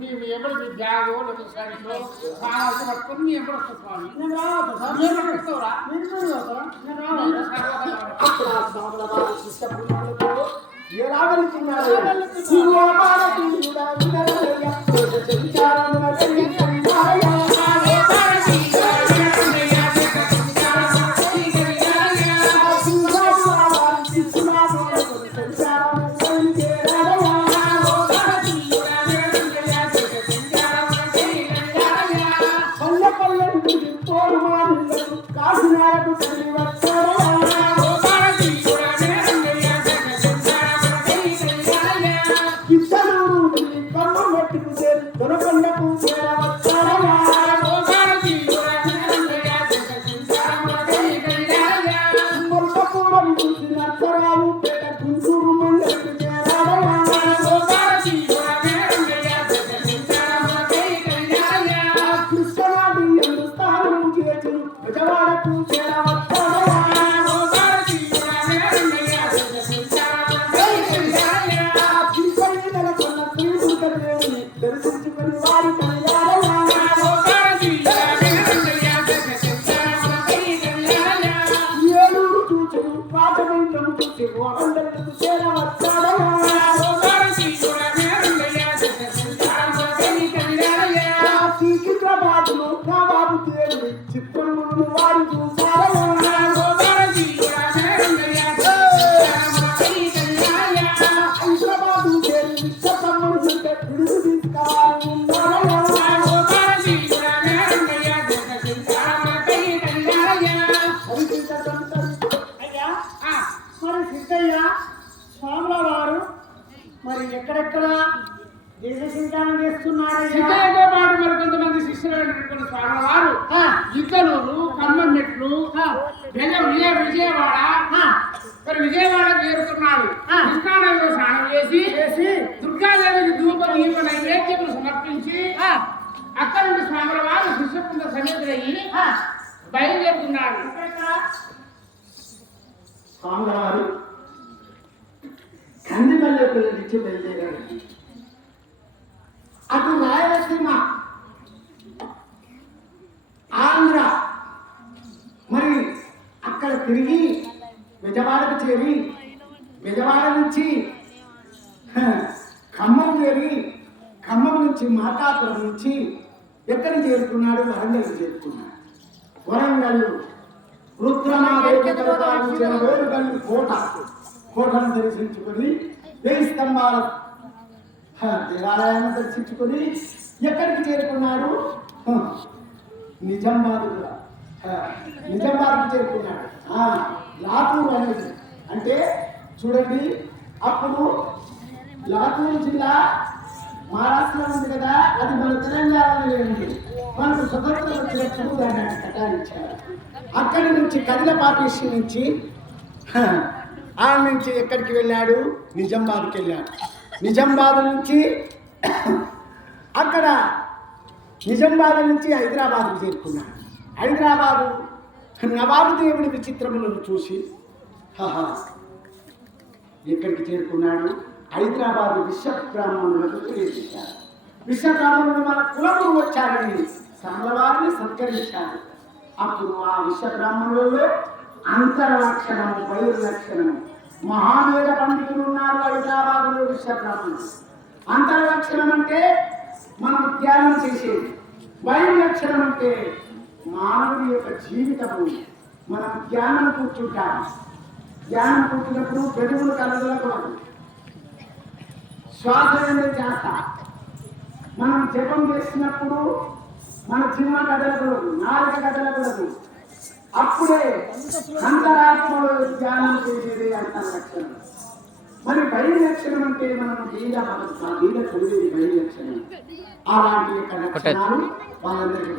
మేము ఎవరికి బ్యాగు సైట్లో సామాన్లు పట్టుకొని మేము ఎప్పుడు వస్తాం స్వామి మేము వస్తావురా ఏ రాగలుగుతున్నాడు మరి ఎక్కడెక్కడ దేశ చింతనం చేస్తున్నారు సిద్ధయ్యతో పాటు మరి కొంతమంది శిష్యులు స్వామి వారు ఇద్దరు ఖమ్మం మెట్లు విజయవాడ మరి విజయవాడకు చేరుకున్నాడు కృష్ణానదిలో స్నానం చేసి దుర్గాదేవికి ధూపం ఈప నైవేద్యములు సమర్పించి అక్కడ నుండి స్వాముల వారు శిష్యకుంద సమేతులయ్యి బయలుదేరుతున్నాడు. స్వాముల వారు కందిమల్లె పిల్లలిచ్చి బయలుదేరాడు. అటు రాయలసీమ ఆంధ్ర మరి అక్కడ తిరిగి విజయవాడకు చేరి విజయవాడ నుంచి ఖమ్మం చేరి ఖమ్మం నుంచి మార్కాపురం నుంచి ఎక్కడ చేరుకున్నాడు? వరంగల్ చేరుకున్నాడు. వరంగల్ రుద్రమాదేవి వేరుగల్లు కోటను దర్శించుకొని 1000 స్తంభాల దేవాలయాన్ని దర్శించుకొని ఎక్కడికి చేరుకున్నాడు? నిజామాబాద్కు చేరుకున్నాడు. లాతూర్ అనేది అంటే చూడండి, అప్పుడు లాతూర్ జిల్లా మహారాష్ట్రలో ఉంది కదా, అది మన తెలంగాణలో లేదు. మనకు స్వతంత్రం వచ్చినప్పుడు దాన్ని కట్టాలిచ్చారు. అక్కడి నుంచి కదిలపాటి నుంచి ఆ నుంచి ఎక్కడికి వెళ్ళాడు? నిజామాబాద్కి వెళ్ళాడు. నిజామాబాద్ నుంచి అక్కడ నిజామాబాద్ నుంచి హైదరాబాద్కు చేరుకున్నాడు. హైదరాబాదు నవాబు దేవుడి విచిత్రములను చూసి ఎక్కడికి చేరుకున్నాడు? హైదరాబాద్ విశ్వబ్రాహ్మణులకు తెలియజేశారు. విశ్వబ్రాహ్మణులు మన కులగురు వచ్చారని సర్వవారిని సత్కరించారు. అప్పుడు ఆ విశ్వబ్రాహ్మణులలో అంతర్లక్షణము బహిర్లక్షణము మహావేద పండితులు ఉన్నారు. హైదరాబాదులో విశ్వబ్రాహ్మణులు. అంతర్లక్షణం అంటే మనం ధ్యానం చేసేది, బహిర్లక్షణం అంటే మానవుడి యొక్క జీవితము. మనం ధ్యానం కూర్చుంటాం. ధ్యానం కూర్చున్నప్పుడు పెదవులు కలగలకూడదు, శ్వాస చేస్తా. మనం జపం చేసినప్పుడు మన చిన్న కదలకూడదు, నాలుక కదలకూడదు. అప్పుడే అంతరాత్మలో ధ్యానం చేసేది అంతర్లక్షణం. మరి బహిర్లక్షణం అంటే మనం బీద చదివేది బహిర్లక్షణం. అలాంటి యొక్క లక్షణాలు వాళ్ళందరికీ